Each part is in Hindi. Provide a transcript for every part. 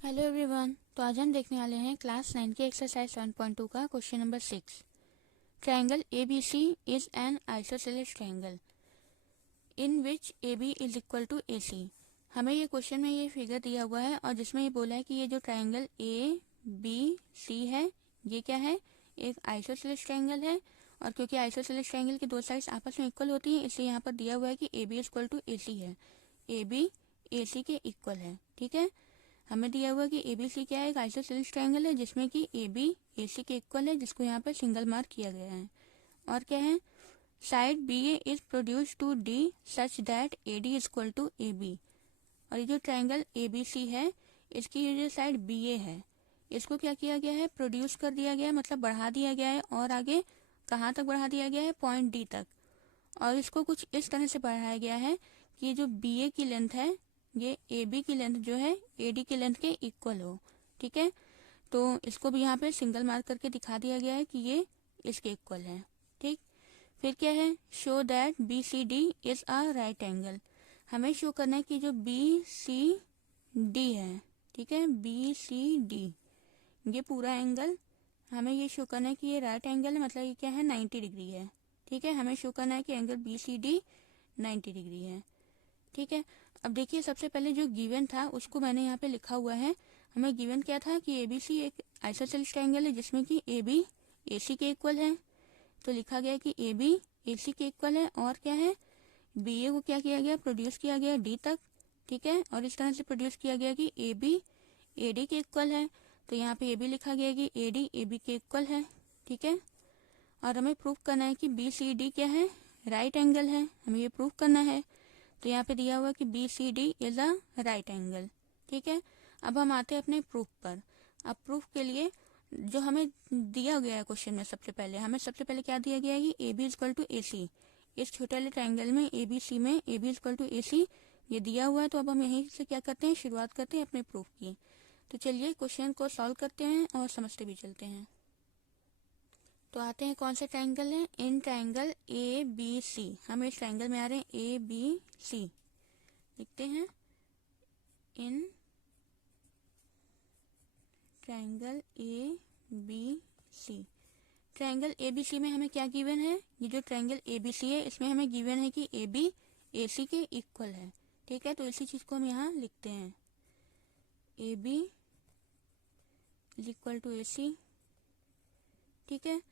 Hello everyone. तो आज हम देखने वाले हैं क्लास 9 के एक्सरसाइज 7.2 का question number 6। Triangle ABC is an isosceles triangle in which AB is equal to AC। हमें ये क्वेश्चन में ये फिगर दिया हुआ है और जिसमें ये बोला है कि ये जो ट्रायंगल ABC है ये क्या है, एक आइसोसेलेस ट्रायंगल है। और क्योंकि आइसोसेलेस ट्रायंगल की दो साइड्स आपस में इक्वल होती हैं इसलिए यहाँ पर दिया हुआ है कि AB is equal to AC है, AB AC के इक्वल है। ठीक है, हमें दिया हुआ कि ABC क्या है, एक आइसोसेलेस ट्रायंगल है जिसमें कि AB AC के इक्वल है, जिसको यहाँ पर सिंगल मार्क किया गया है। और क्या है, side BA is produce to D such that AD is equal to AB। और ये जो ट्रायंगल ABC है इसकी ये जो साइड BA है इसको क्या किया गया है, प्रोड्यूस कर दिया गया है, मतलब बढ़ा दिया गया है। और आगे कहाँ तक बढ़ा दिया गया है, पॉइंट D तक। और इसको कुछ इस तरह से बढ़ाया गया है कि ये जो BA की लेंथ है ये AB की लेंथ जो है AD की लेंथ के इक्वल हो। ठीक है, तो इसको भी यहाँ पे सिंगल मार्क करके दिखा दिया गया है कि ये इसके इक्वल है। ठीक, फिर क्या है, show that BCD is a right angle. हमें शो करना है कि जो BCD है, ठीक है, BCD ये पूरा एंगल हमें ये शो करना है कि ये राइट एंगल है, मतलब ये क्या है, 90 डिग्री है। ठीक है, हमें शो करना है कि एंगल BCD 90 डिग्री है। ठीक है, अब देखिए सबसे पहले जो गिवन था उसको मैंने यहाँ पे लिखा हुआ है। हमें गिवन क्या था कि ABC एक आइसोसेलेस ट्रायंगल है जिसमें कि AB AC के इक्वल है। तो लिखा गया कि AB AC के इक्वल है। और क्या है, BA को क्या किया गया, प्रोड्यूस किया गया D तक। ठीक है, और इस तरह से प्रोड्यूस किया गया कि AB AD के इक्वल है। तो यहाँ पे AB लिखा गया कि AD AB के इक्वल है। ठीक है, और हमें प्रूफ करना है कि BCD क्या है, राइट एंगल है, हमें ये प्रूफ करना है। तो यहाँ पे दिया हुआ कि BCD is a right angle. ठीक है, अब हम आते हैं अपने प्रूफ पर। अब प्रूफ के लिए जो हमें दिया गया है क्वेश्चन में, सबसे पहले क्या दिया गया है कि AB is equal to AC। इस छोटे वाले ट्रायंगल में ABC में AB is equal to AC ये दिया हुआ है। तो अब हम यहीं से क्या करते हैं, शुरुआत करते हैं अपने प्रूफ की। तो चलिए क्वेश्चन को सॉल्व करते हैं और समझते भी चलते हैं। तो आते हैं कौन से ट्रायंगल है, इन ट्रायंगल ABC। हम इस ट्रायंगल में आ रहे हैं ABC, लिखते हैं in triangle ABC। Triangle ABC में हमें क्या गिवन है, ये जो ट्रायंगल ABC है इसमें हमें गिवन है कि AB AC के इक्वल है। ठीक है, तो इसी चीज को हम यहाँ लिखते हैं, AB is equal to AC। ठीक है,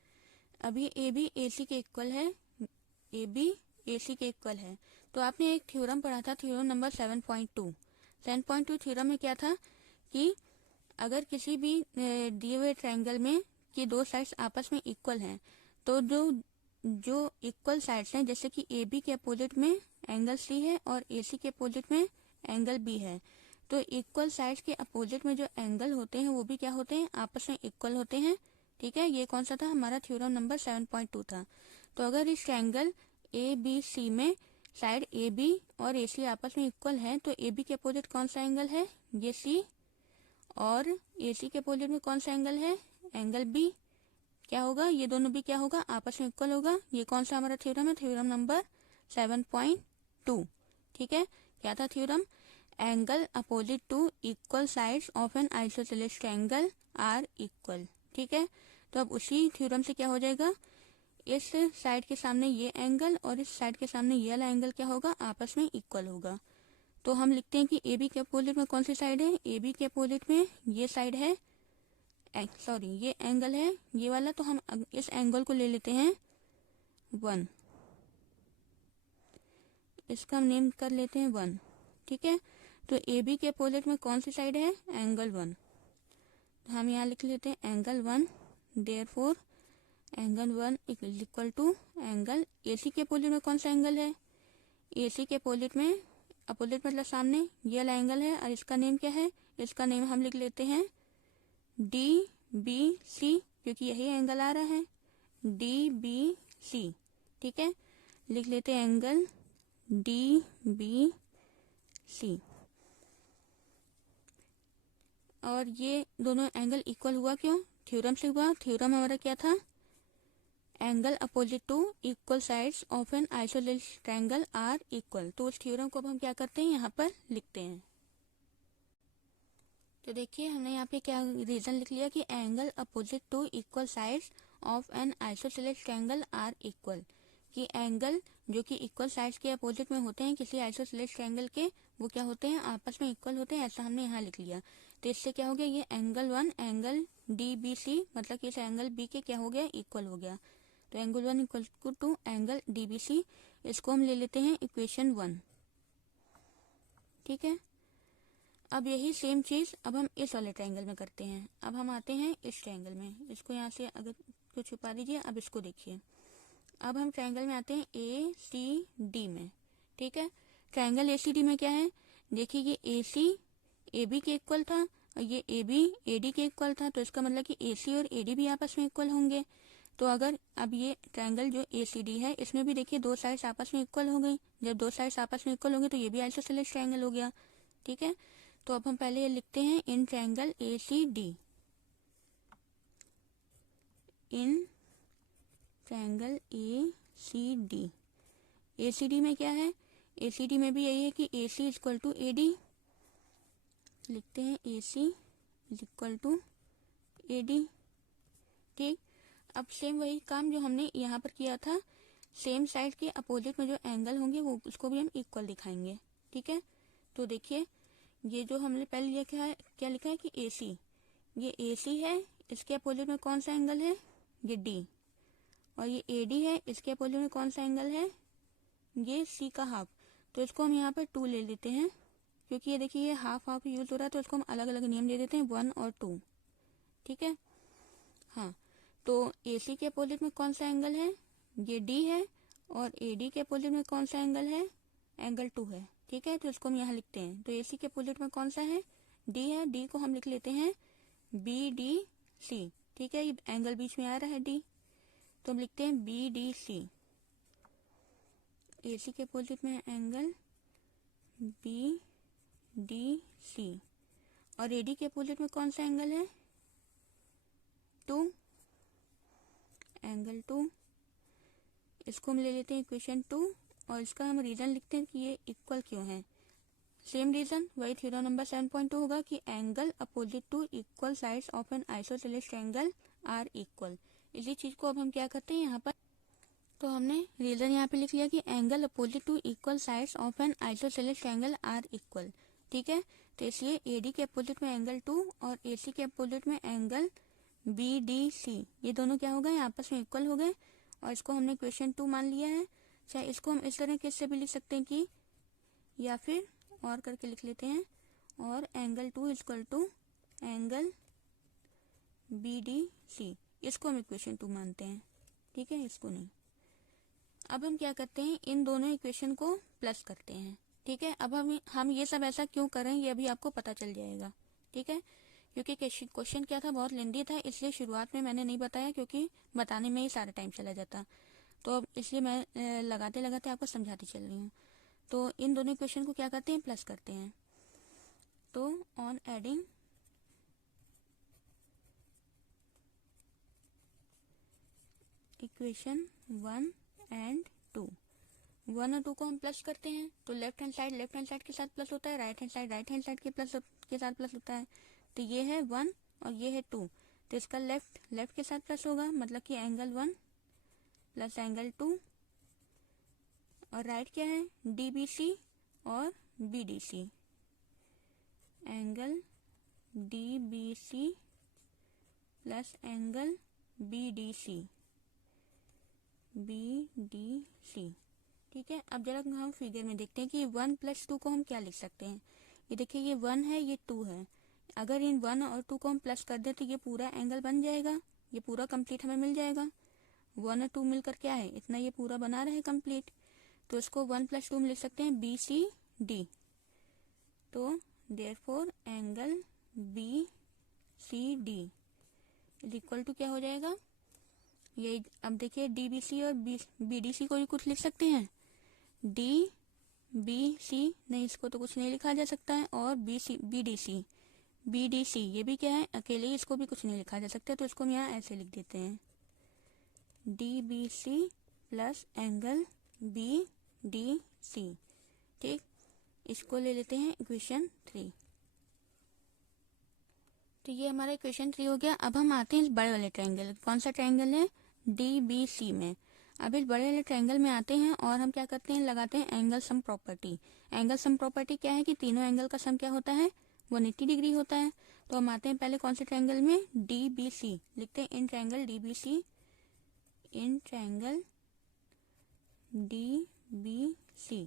अभी AB AC के इक्वल है, AB AC के इक्वल है। तो आपने एक थ्योरम पढ़ा था, थ्योरम नंबर 7.2। 7.2 थ्योरम में क्या था कि अगर किसी भी दिए हुए ट्रायंगल में कि दो साइड्स आपस में इक्वल हैं तो जो जो इक्वल साइड्स हैं, जैसे कि AB के अपोजिट में एंगल C है और AC के अपोजिट में एंगल B है, तो इक्वल साइड्स के अपोजिट में जो एंगल होते हैं वो भी क्या होते हैं, आपस में इक्वल होते हैं। ठीक है, ये कौन सा था, हमारा थ्योरम नंबर 7.2 था। तो अगर इस ट्रायंगल ABC में साइड AB और AC आपस में इक्वल है तो AB के अपोजिट कौन सा एंगल है, ये C, और AC के अपोजिट में कौन सा एंगल है, एंगल B। क्या होगा, ये दोनों भी क्या होगा, आपस में इक्वल होगा। ये कौन सा हमारा थ्योरम है, थ्योरम नंबर 7.2। ठीक है, क्या था theorem, angle opposite to equal sides of an isosceles triangle are equal. ठीक है, तो अब उसी थ्योरम से क्या हो जाएगा, इस साइड के सामने ये एंगल और इस साइड के सामने ये वाला एंगल क्या होगा, आपस में इक्वल होगा। तो हम लिखते हैं कि AB के अपोजिट में कौन सी साइड है, AB के अपोजिट में ये साइड है, सॉरी ये एंगल है ये वाला। तो हम इस एंगल को ले लेते हैं 1, इसका हम नेम कर लेते हैं 1। ठीक है, तो AB के अपोजिट में कौन सी साइड है, एंगल 1। तो हम यहाँ लिख लेते हैं angle 1, therefore angle 1 is equal to angle AC के अपोजिट में कौन सा एंगल है, AC के अपोजिट में, अपोजिट मतलब सामने, ये वाला एंगल है और इसका नेम क्या है, इसका नेम हम लिख लेते हैं DBC, क्योंकि यही एंगल आ रहा है, DBC। ठीक है, लिख लेते हैं एंगल DBC। और ये दोनों एंगल इक्वल हुआ क्यों, थ्योरम से हुआ। थ्योरम हमारा क्या था, angle opposite to equal sides of an isosceles triangle are equal. तो उस थ्योरम को अब हम क्या करते हैं, यहाँ पर लिखते हैं। तो देखिए हमने यहाँ पे क्या रीजन लिख लिया कि angle opposite to equal sides of an isosceles triangle are equal, कि एंगल जो कि इक्वल साइड्स के अपोजिट में होते हैं किसी आइसोसेलेस ट्रायंगल के, वो क्या होते हैं, आपस में इक्वल होते हैं, ऐसा हमने यहाँ लिख लिया। तो इससे क्या हो गया, ये angle one angle D B C, मतलब कि इस एंगल बी के क्या हो गया, इक्वल हो गया। तो angle one equal to angle D B C, इसको हम ले लेते हैं इक्वेशन 1। ठीक है, अब यही सेम चीज अब हम इस वाले ट्रायंगल में करते हैं। अब हम आते हैं इस ट्रायंगल में, इसको यहाँ से अगर कुछ छुपा दीजिए। अब इसको देखिए, अब हम ट्रायंगल में आते हैं ए सी डी में। ठीक है, ट्रायंगल ए सी डी में क्या है, देखिए ये ए सी ए बी के इक्वल था और ये ए बी ए डी के इक्वल था, तो इसका मतलब कि ए सी और ए डी भी आपस में इक्वल होंगे। तो अगर अब ये ट्रायंगल जो ए सी डी है, इसमें भी देखिए दो साइड्स आपस में इक्वल हो गई। जब दो साइड्स आपस में इक्वल हो गई तो ये भी आइसोसेलेस ट्रायंगल हो गया। ठीक है, तो अब हम पहले ये लिखते हैं in triangle A C D, in triangle A C D. A C D में क्या है, ए सी डी में भी यही है कि ए सी इक्वल टू ए डी, लिखते हैं ए सी इक्वल टू ए डी। ठीक, अब सेम वही काम जो हमने यहाँ पर किया था, सेम साइड के अपोजिट में जो एंगल होंगे वो उसको भी हम इक्वल दिखाएंगे। ठीक है, तो देखिए ये जो हमने पहले लिखा है, क्या लिखा है कि ए सी, ये ए सी है, इसके अपोजिट में कौन सा एंगल है, ये डी, और ये ए डी है, इसके अपोजिट में कौन सा एंगल है, ये सी का हाफ। तो इसको हम यहाँ पर 2 ले लेते हैं, क्योंकि ये देखिए ये हाफ हाफ यूज हो रहा है, तो इसको हम अलग अलग नियम दे देते हैं 1 और 2। ठीक है, हाँ, तो ए सी के अपोजिट में कौन सा एंगल है, ये डी है, और ए डी के अपोजिट में कौन सा एंगल है, एंगल 2 है। ठीक है, तो इसको हम यहाँ लिखते हैं, तो ए सी के अपोजिट में कौन सा है, डी है, डी को हम लिख लेते हैं बी डी सी। ठीक है, ये एंगल बीच में आ रहा है डी, तो हम लिखते हैं बी डी सी। ए सी के अपोजिट में एंगल बी डी सी, और ए डी के अपोजिट में कौन सा एंगल है, 2, एंगल 2। इसको हम ले लेते हैं इक्वेशन 2, और इसका हम रीजन लिखते हैं कि ये इक्वल क्यों है। सेम रीजन वही थ्योरम नंबर 7.2 होगा कि angle opposite to equal sides of an isosceles triangle are equal. इसी चीज को अब हम क्या करते हैं यहाँ पर, तो हमने रीजन यहाँ पे लिख लिया कि angle opposite to equal sides of an isosceles triangle are equal. ठीक है, तो इसलिए ए डी के अपोजिट में एंगल 2 और ए सी के अपोजिट में एंगल बी डी सी, ये दोनों क्या हो गए, आपस में इक्वल हो गए, और इसको हमने क्वेश्चन 2 मान लिया है। चाहे इसको हम इस तरह किससे भी लिख सकते हैं कि, या फिर और करके लिख लेते हैं, और angle 2 equal to angle B D C, इसको हम इक्वेशन 2 मानते हैं। ठीक है, इसको नहीं। अब हम क्या करते हैं, इन दोनों इक्वेशन को प्लस करते हैं। ठीक है, अब हम ये सब ऐसा क्यों करें ये अभी आपको पता चल जाएगा। ठीक है, क्योंकि क्वेश्चन क्या था, बहुत लेंदी था, इसलिए शुरुआत में मैंने नहीं बताया, क्योंकि बताने में ही सारा टाइम चला जाता। तो अब इसलिए मैं लगाते लगाते आपको समझाती चल रही हूँ। तो इन दोनों इक्वेशन को क्या करते हैं, प्लस करते हैं। तो ऑन एडिंग इक्वेशन 1 एंड 2, 1 और 2 को हम प्लस करते हैं, तो लेफ्ट हैंड साइड के साथ प्लस होता है, राइट हैंड साइड के साथ प्लस होता है। तो ये है 1 और ये है 2, तो इसका लेफ्ट के साथ प्लस होगा, मतलब कि एंगल 1 प्लस एंगल 2, और राइट क्या है, डी बी सी और B D C, angle D B C plus angle B D C, B D C. ठीक है, अब जरा हम फिगर में देखते हैं कि 1 प्लस 2 को हम क्या लिख सकते हैं। ये देखिए ये 1 है, ये 2 है, अगर इन 1 और 2 को हम प्लस कर दें तो ये पूरा एंगल बन जाएगा, ये पूरा कंप्लीट हमें मिल जाएगा। 1 और 2 मिलकर क्या है, इतना ये पूरा बना रहे कंप्लीट। तो इसको 1 प्लस 2 में लिख सकते हैं बी सी डी। तो therefore angle B C D equal to क्या हो जाएगा, ये अब देखिए डी बी सी और बी डी सी को भी कुछ लिख सकते हैं, डी बी सी नहीं, इसको तो कुछ नहीं लिखा जा सकता है, और बी डी सी ये भी क्या है, अकेले इसको भी कुछ नहीं लिखा जा सकता, तो इसको हम यहाँ ऐसे लिख देते हैं, D B C plus angle B D C. ठीक, इसको ले लेते हैं इक्वेशन 3। तो ये हमारा इक्वेशन 3 हो गया। अब हम आते हैं इस बड़े वाले ट्रायंगल, कौन सा ट्रायंगल है, DBC में। अब इस बड़े वाले ट्रायंगल में आते हैं और हम क्या करते हैं, लगाते हैं angle sum property. Angle sum property क्या है कि तीनों एंगल का सम क्या होता है, 180 डिग्री होता है। तो हम आते हैं पहले कौन से ट्रायंगल में, DBC, लिखते हैं in triangle DBC, in triangle DBC।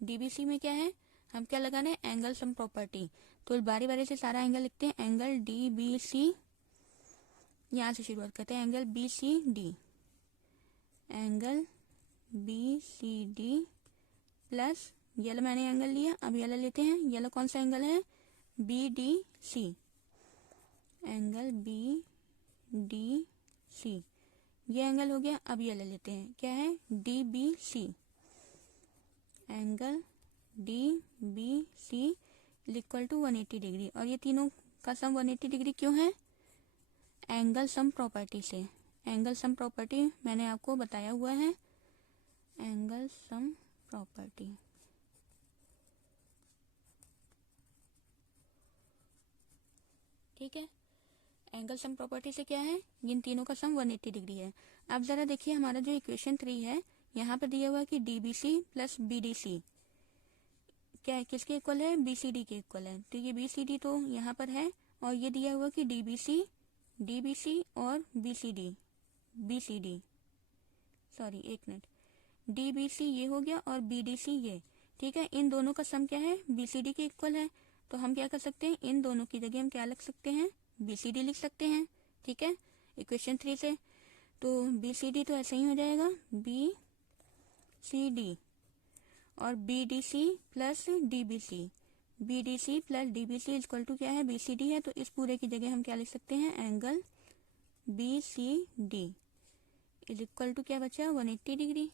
DBC में क्या है, हम क्या लगाने हैं, एंगल सम प्रॉपर्टी। तो बारी बारी से सारा एंगल लिखते हैं, एंगल DBC, यहाँ से शुरुआत करते हैं, angle BCD, angle BCD plus yellow मैंने एंगल लिया, अब येलो लेते हैं, येलो कौन सा एंगल है, BDC, एंगल BDC, ये एंगल हो गया। अब येलो लेते हैं, क्या है, DBC, angle DBC equal to 180 degree. और ये तीनों का सम 180 डिग्री क्यों है, एंगल सम प्रॉपर्टी से। एंगल सम प्रॉपर्टी मैंने आपको बताया हुआ है, एंगल सम प्रॉपर्टी। ठीक है, एंगल सम प्रॉपर्टी से क्या है, इन तीनों का सम 180 डिग्री है। अब जरा देखिए हमारा जो इक्वेशन 3 है, यहाँ पर दिया हुआ है कि DBC प्लस BDC क्या है, किसके इक्वल है, BCD के इक्वल है। तो ये BCD तो यहाँ पर है, और ये दिया हुआ कि DBC और BCD, सॉरी एक मिनट, DBC ये हो गया और BDC ये, ठीक है। इन दोनों का सम क्या है, BCD के इक्वल है। तो हम क्या कर सकते हैं, इन दोनों की जगह हम क्या लिख सकते हैं, BCD लिख सकते हैं, ठीक है, इक्वेशन 3 से। तो BCD तो ऐसे ही हो जाएगा, BCD और BDC plus DBC equal to क्या है, BCD है। तो इस पूरे की जगह हम क्या लिख सकते हैं, angle BCD is equal to क्या बचा, 180 डिग्री।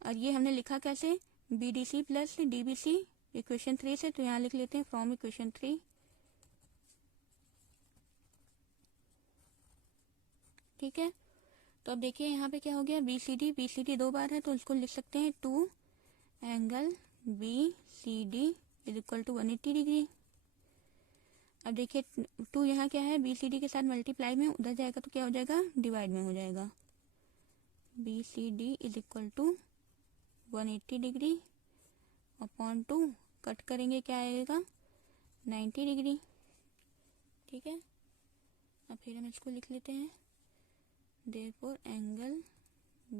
और ये हमने लिखा कैसे, BDC प्लस DBC इक्वेशन 3 से। तो यहाँ लिख लेते हैं फ्रॉम इक्वेशन 3, ठीक है। तो अब देखिए यहाँ पे क्या हो गया, BCD 2 बार है, तो इसको लिख सकते हैं 2 angle BCD is equal to 180 degree. अब देखिए 2 यहाँ क्या है, BCD के साथ मल्टीप्लाई में, उधर जाएगा तो क्या हो जाएगा, डिवाइड में हो जाएगा। BCD is equal to 180 degree upon 2, cut करेंगे क्या आएगा, 90 डिग्री, ठीक है। अब फिर हम इसको लिख लेते हैं, therefore angle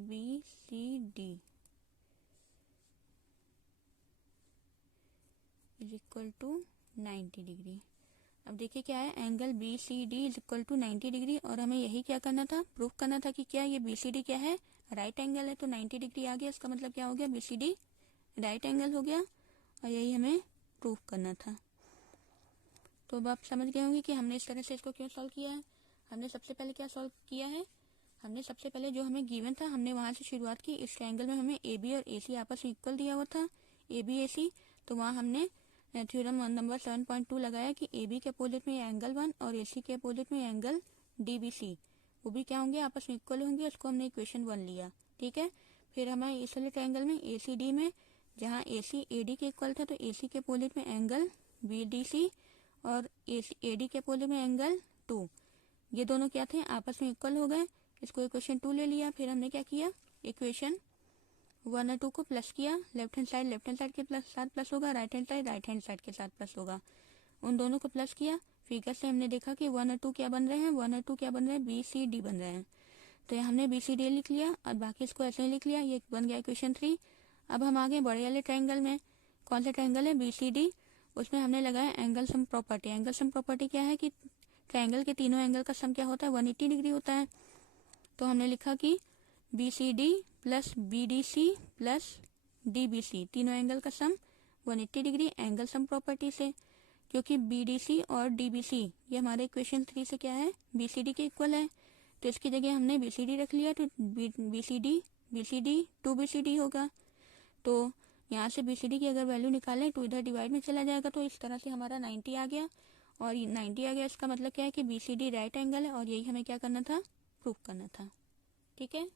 BCD is equal to 90 degree. अब देखिए क्या है, angle BCD is equal to 90 degree, और हमें यही क्या करना था, प्रूफ करना था कि क्या ये BCD क्या है, राइट एंगल है। तो 90 डिग्री आ गया, इसका मतलब क्या हो गया, BCD राइट एंगल हो गया, और यही हमें प्रूफ करना था। तो अब आप समझ गए होंगे कि हमने इस तरह से इसको क्यों सॉल्व किया है। हमने सबसे पहले क्या सॉल्व किया है, हमने सबसे पहले जो हमें गिवन था, हमने वहां से शुरुआत की। इस ट्रायंगल में हमें AB और AC आपस में इक्वल दिया हुआ था, ABAC। तो वहाँ हमने थ्योरम नंबर 7.2 लगाया कि AB के अपोजिट में एंगल 1 और AC के अपोजिट में एंगल DBC, वो भी क्या होंगे, आपस में इक्वल होंगे। उसको हमने इक्वेशन 1 लिया, ठीक है। फिर हमें इस वाले ट्रायंगल में ACD में, जहाँ AC AD के इक्वल था, तो AC के अपोजिट में एंगल BDC और AD के अपोजिट में एंगल 2, ये दोनों क्या थे, आपस में इक्वल हो गए। इसको इक्वेशन 2 ले लिया। फिर हमने क्या किया, इक्वेशन 1 और 2 को प्लस किया, लेफ्ट हैंड साइड के साथ प्लस होगा, राइट हैंड साइड के साथ प्लस होगा, उन दोनों को प्लस किया। फिगर से हमने देखा कि 1 और 2 क्या बन रहे हैं, 1 और 2 क्या बन रहे हैं, BCD बन रहे हैं। तो हमने BCD लिख लिया और बाकी इसको ऐसे ही लिख लिया, ये बन गया इक्वेशन 3। अब हम आगे बड़े वाले ट्रायंगल में, कौन सा ट्रायंगल है, BCD, उसमें हमने लगाया angle sum property. Angle sum property क्या है कि ट्रायंगल के तीनों एंगल का सम क्या होता है, 180 डिग्री होता है। तो हमने लिखा कि BCD plus BDC plus DBC, तीनों एंगल का sum 180 degree angle sum property से। क्योंकि BDC और DBC ये हमारे इक्वेशन 3 से क्या है, BCD के इक्वल है। तो इसकी जगह हमने BCD रख लिया, तो BCD 2BCD होगा। तो यहाँ से BCD की अगर वैल्यू निकालें तो इधर डिवाइड में चला जाएगा, तो इस तरह से हमारा 90 आ गया। और 90 आ गया, इसका मतलब क्या है कि BCD राइट एंगल है, और यही हमें क्या करना था, प्रूफ करना था, ठीक है।